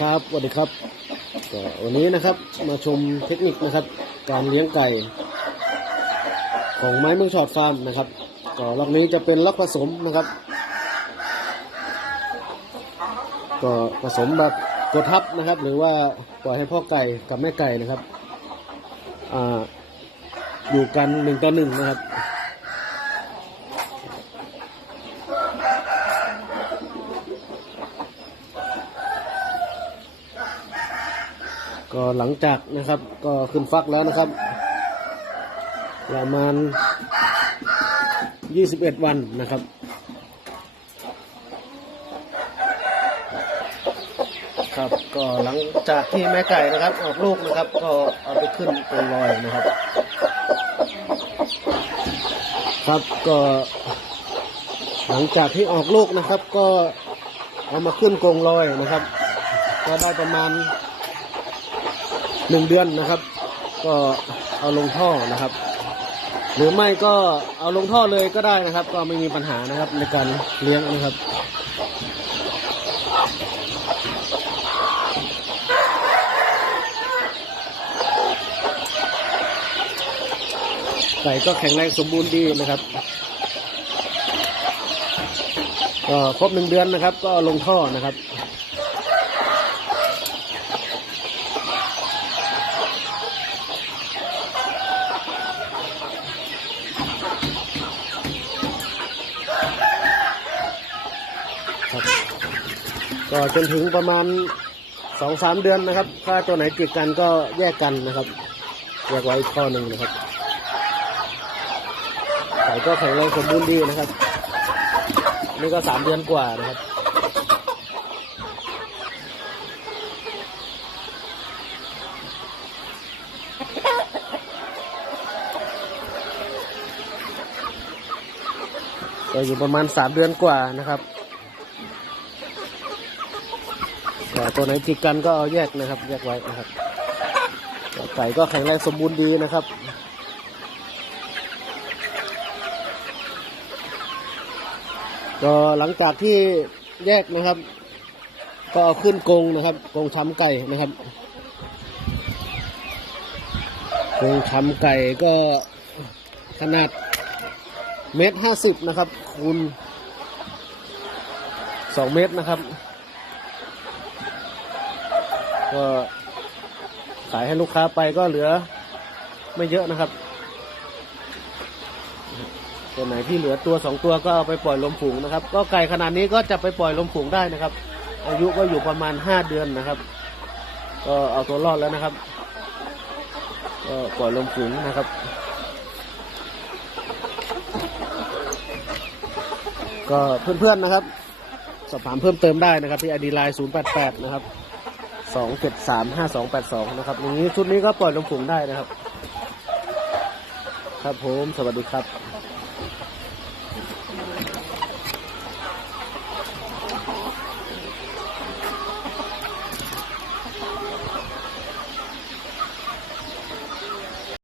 ครับสวัสดีครับก็วันนี้นะครับมาชมเทคนิคนะครับ การเลี้ยงไก่ ของไม้เมืองชอดฟาร์มนะครับก็ล็อกนี้จะเป็นล็อกผสมนะครับ ก็ผสมแบบตัวทับนะครับ หรือว่าปล่อยให้พ่อไก่กับแม่ไก่นะครับอ่าอยู่กันหนึ่งต่อหนึ่งนะครับ ก็หลังจากนะครับ ก็ขึ้นฟักแล้วนะครับ ประมาณ 21 วันนะครับครับก็หลังจากที่แม่ไก่นะครับ ออกลูกนะครับ ก็เอาไปขึ้นเป็นลอยนะครับ ครับก็หลังจากที่ออกลูกนะครับ ก็เอามาขึ้นกรงลอยนะครับ ก็ได้ประมาณ หนึ่งเดือนนะครับ ก็เอาลงท่อนะครับ หรือไม่ก็เอาลงท่อเลยก็ได้นะครับ ก็ไม่มีปัญหานะครับในการเลี้ยงนะครับไก่ก็แข็งแรงสมบูรณ์ดีนะครับก็ครบหนึ่งเดือนนะครับ ก็ลงท่อนะครับ ครับ ก็จนถึงประมาณสองสามเดือนนะครับ ถ้าตัวไหนติดกันก็แยกกันนะครับแยกไว้อีกข้อหนึ่งนะครับไก่ก็แข็งแรงสมบูรณ์ดีนะครับ นี่ก็สามเดือนกว่านะครับก็อยู่ประมาณสามเดือนกว่านะครับก็ ตัวไหนติดกันก็เอาแยกนะครับ แยกไว้นะครับไก่ก็แข็งแรงสมบูรณ์ดีนะครับก็หลังจากที่แยกนะครับ ก็เอาขึ้นกรงนะครับกรงช้ำไก่นะครับกรงช้ำไก่ก็ขนาดเมตรห้าสิบนะครับคูณสองเมตรนะครับ ก็ขายให้ลูกค้าไปก็เหลือไม่เยอะนะครับ ตัวไหนที่เหลือตัวสองตัวก็เอาไปปล่อยลมฝูงนะครับ ก็ไก่ขนาดนี้ก็จะไปปล่อยลมฝูงได้นะครับ อายุก็อยู่ประมาณห้าเดือนนะครับ ก็เอาตัวรอดแล้วนะครับ ก็ปล่อยลมฝูงนะครับก็เพื่อนๆนะครับ สอบถามเพิ่มเติมได้นะครับที่อดีไลน์088 นะครับ องเจ็ดสามห้าสองแปดสองนะครับอย่างนี้ชุดนี้ก็ปล่อยลงผุงได้นะครับ ครับผมสวัสดีครับ